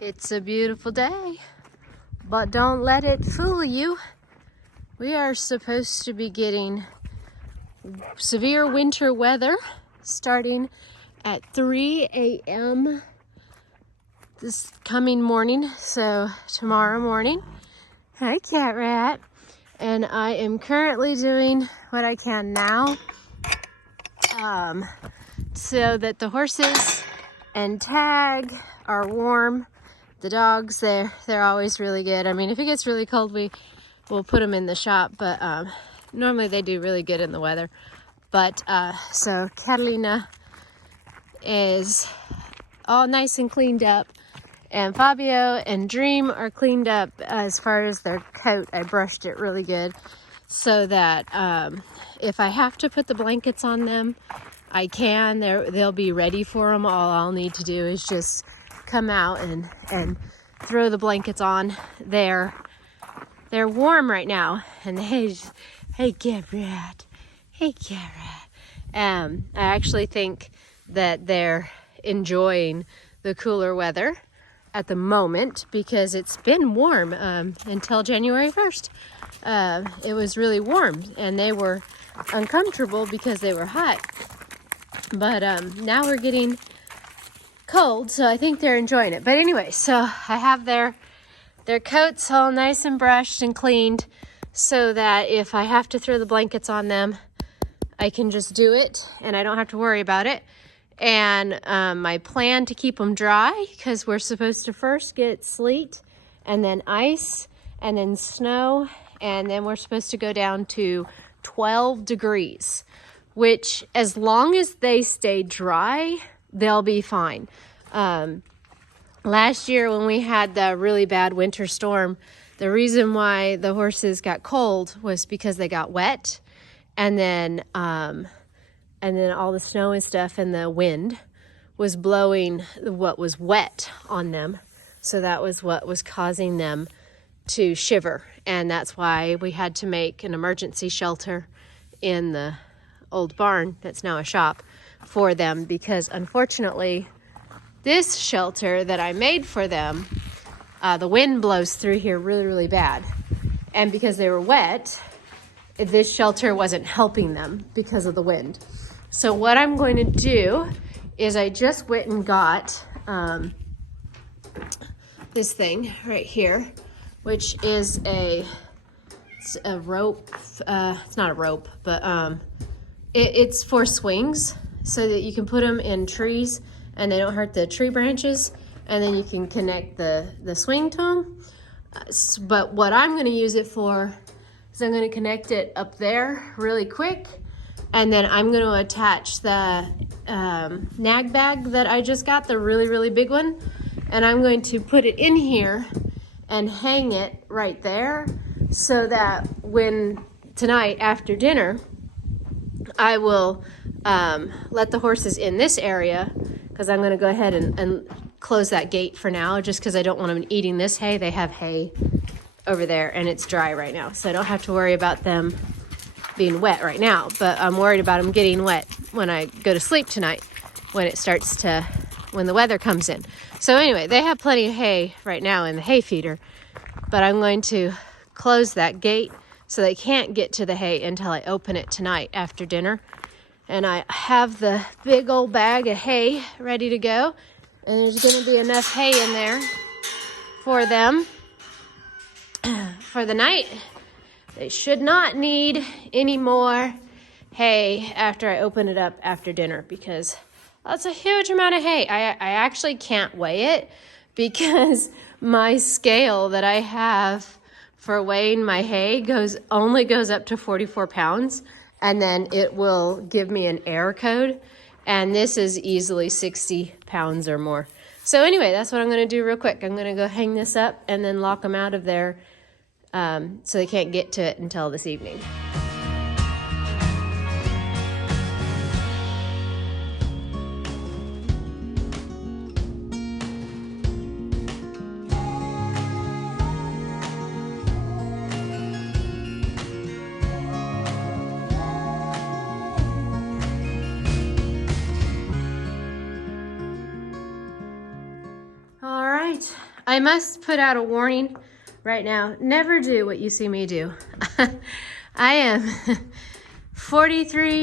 It's a beautiful day, but don't let it fool you. We are supposed to be getting severe winter weather starting at 3 a.m. this coming morning, so tomorrow morning. Hi, Cat Rat. And I am currently doing what I can now so that the horses and Tag are warm. The dogs, they're always really good. I mean, if it gets really cold, we'll put them in the shop, but normally they do really good in the weather. But so Catalina is all nice and cleaned up, and Fabio and Dream are cleaned up as far as their coat. I brushed it really good so that if I have to put the blankets on them, I can. They'll be ready for them. All I'll need to do is just come out and throw the blankets on. They're warm right now, and hey Cat Rat, hey Cat Rat. I actually think that they're enjoying the cooler weather at the moment because it's been warm until January 1st. It was really warm and they were uncomfortable because they were hot, but now we're getting cold, so I think they're enjoying it. But anyway, so I have their coats all nice and brushed and cleaned so that if I have to throw the blankets on them, I can just do it and I don't have to worry about it. And my plan to keep them dry, because we're supposed to first get sleet and then ice and then snow, and then we're supposed to go down to 12 degrees, which as long as they stay dry, they'll be fine. Last year when we had the really bad winter storm, the reason why the horses got cold was because they got wet, and then all the snow and stuff and the wind was blowing what was wet on them. So that was what was causing them to shiver, and that's why we had to make an emergency shelter in the old barn that's now a shop for them, because unfortunately this shelter that I made for them, the wind blows through here really, really bad, and because they were wet, this shelter wasn't helping them because of the wind. So what I'm going to do is I just went and got this thing right here, which is it's a rope. It's not a rope, but it's for swings so that you can put them in trees and they don't hurt the tree branches, and then you can connect the swing to them. But what I'm going to use it for is I'm going to connect it up there really quick, and then I'm going to attach the nag bag that I just got, the really, really big one, and I'm going to put it in here and hang it right there so that when tonight after dinner, I will let the horses in this area, because I'm going to go ahead and close that gate for now, just because I don't want them eating this hay. They have hay over there and it's dry right now, so I don't have to worry about them being wet right now, but I'm worried about them getting wet when I go to sleep tonight, when the weather comes in. So anyway, they have plenty of hay right now in the hay feeder, but I'm going to close that gate so they can't get to the hay until I open it tonight after dinner. And I have the big old bag of hay ready to go, and there's going to be enough hay in there for them for the night. They should not need any more hay after I open it up after dinner, because that's a huge amount of hay. I actually can't weigh it because my scale that I have for weighing my hay only goes up to 44 pounds, and then it will give me an error code, and this is easily 60 pounds or more. So anyway, that's what I'm going to do real quick. I'm going to go hang this up and then lock them out of there so they can't get to it until this evening. right. I must put out a warning right now. Never do what you see me do. I am 44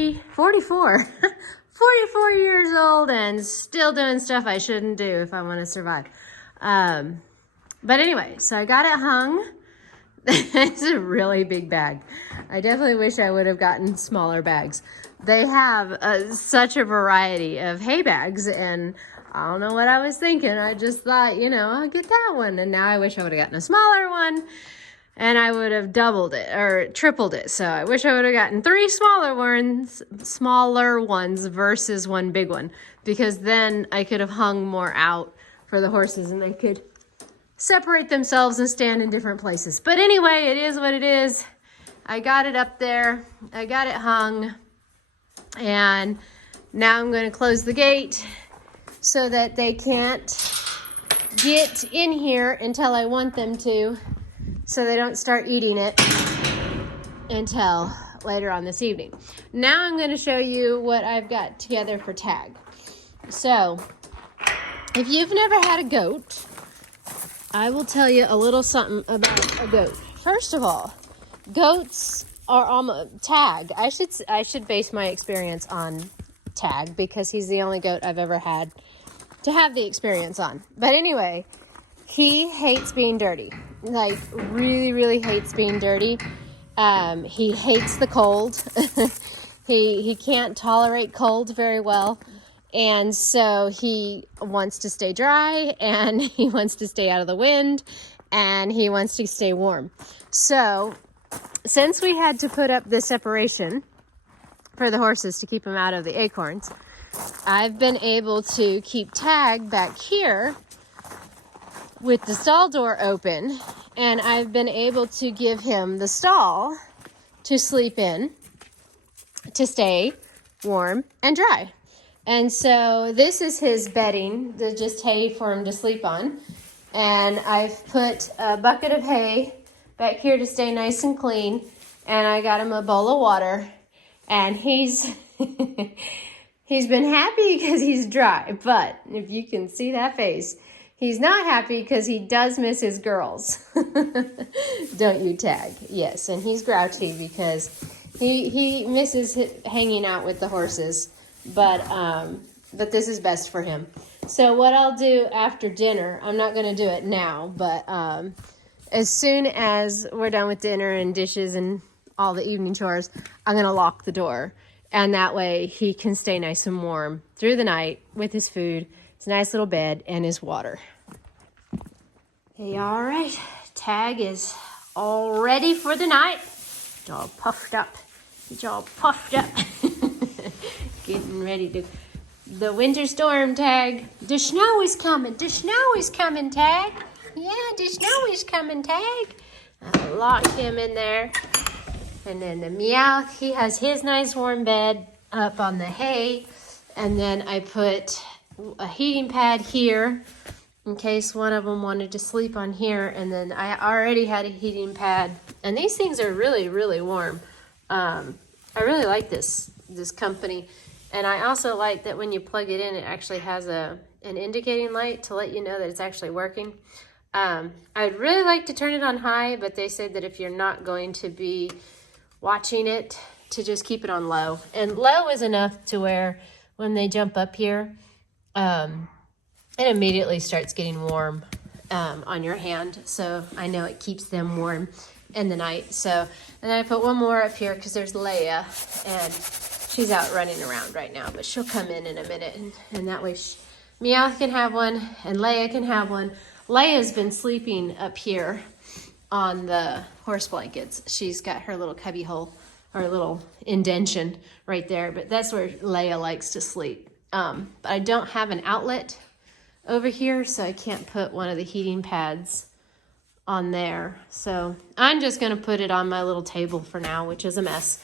years old and still doing stuff I shouldn't do if I want to survive. But anyway, so I got it hung. It's a really big bag. I definitely wish I would have gotten smaller bags. They have such a variety of hay bags, and I don't know what I was thinking. I just thought, you know, I'll get that one. And now I wish I would have gotten a smaller one, and I would have doubled it or tripled it. So I wish I would have gotten 3 smaller ones versus one big one, because then I could have hung more out for the horses and they could separate themselves and stand in different places. But anyway, it is what it is. I got it up there. I got it hung. And now I'm going to close the gate so that they can't get in here until I want them to, so they don't start eating it until later on this evening. Now I'm going to show you what I've got together for tag. So if you've never had a goat, I will tell you a little something about a goat. First of all, goats are almost Tag. I should base my experience on Tag because he's the only goat I've ever had to have the experience on. But anyway, he hates being dirty. Like, really, really hates being dirty. He hates the cold. He can't tolerate cold very well. And so he wants to stay dry, and he wants to stay out of the wind, and he wants to stay warm. So since we had to put up this separation for the horses to keep them out of the acorns, I've been able to keep Tag back here with the stall door open, and I've been able to give him the stall to sleep in to stay warm and dry. And so this is his bedding, just hay for him to sleep on. And I've put a bucket of hay back here to stay nice and clean. And I got him a bowl of water. And he's he's been happy because he's dry. But if you can see that face, he's not happy because he does miss his girls. Don't you, Tag? Yes, and he's grouchy because he misses hanging out with the horses. But this is best for him. So what I'll do after dinner, I'm not going to do it now, but as soon as we're done with dinner and dishes and all the evening chores, I'm going to lock the door. And that way he can stay nice and warm through the night with his food, his nice little bed, and his water. Hey, all right. Tag is all ready for the night. He's all puffed up. Getting ready to the winter storm, Tag. The snow is coming. The snow is coming, Tag. Yeah, the snow is coming, Tag. I'll lock him in there. And then the Meowth, he has his nice warm bed up on the hay. And then I put a heating pad here in case one of them wanted to sleep on here. And then I already had a heating pad. And these things are really, really warm. I really like this company. And I also like that when you plug it in, it actually has an indicating light to let you know that it's actually working. I'd really like to turn it on high, but they said that if you're not going to be watching it, to just keep it on low. And low is enough to where when they jump up here, it immediately starts getting warm on your hand. So I know it keeps them warm in the night. So, and then I put one more up here because there's Leia, and she's out running around right now, but she'll come in a minute, and that way Meowth can have one, and Leia can have one. Leia's been sleeping up here on the horse blankets. She's got her little cubby hole, or little indention right there, but that's where Leia likes to sleep. But I don't have an outlet over here, so I can't put one of the heating pads on there. So I'm just going to put it on my little table for now, which is a mess.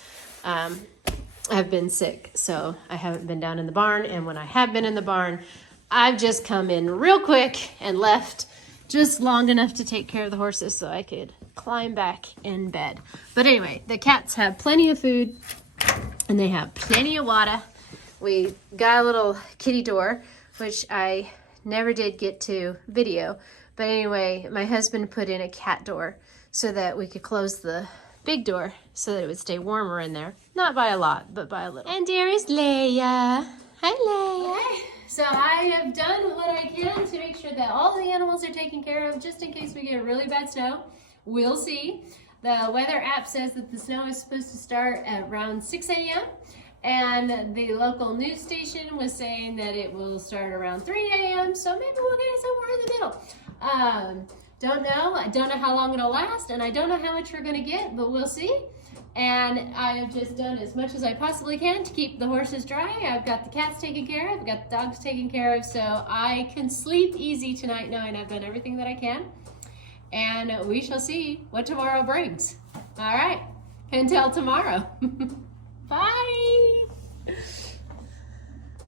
I've been sick, so I haven't been down in the barn, and when I have been in the barn, I've just come in real quick and left just long enough to take care of the horses so I could climb back in bed. But anyway, the cats have plenty of food, and they have plenty of water. We got a little kitty door, which I never did get to video. But anyway, my husband put in a cat door so that we could close the big door so that it would stay warmer in there. Not by a lot, but by a little. And there is Leia. Hi, Leia. Okay, so I have done what I can to make sure that all the animals are taken care of, just in case we get really bad snow. We'll see. The weather app says that the snow is supposed to start at around 6 a.m. And the local news station was saying that it will start around 3 a.m. So maybe we'll get it somewhere in the middle. Don't know. I don't know how long it'll last, and I don't know how much we're gonna get, but we'll see. And I have just done as much as I possibly can to keep the horses dry. I've got the cats taken care of, I've got the dogs taken care of, so I can sleep easy tonight knowing I've done everything that I can. And we shall see what tomorrow brings. All right, until tomorrow. Bye.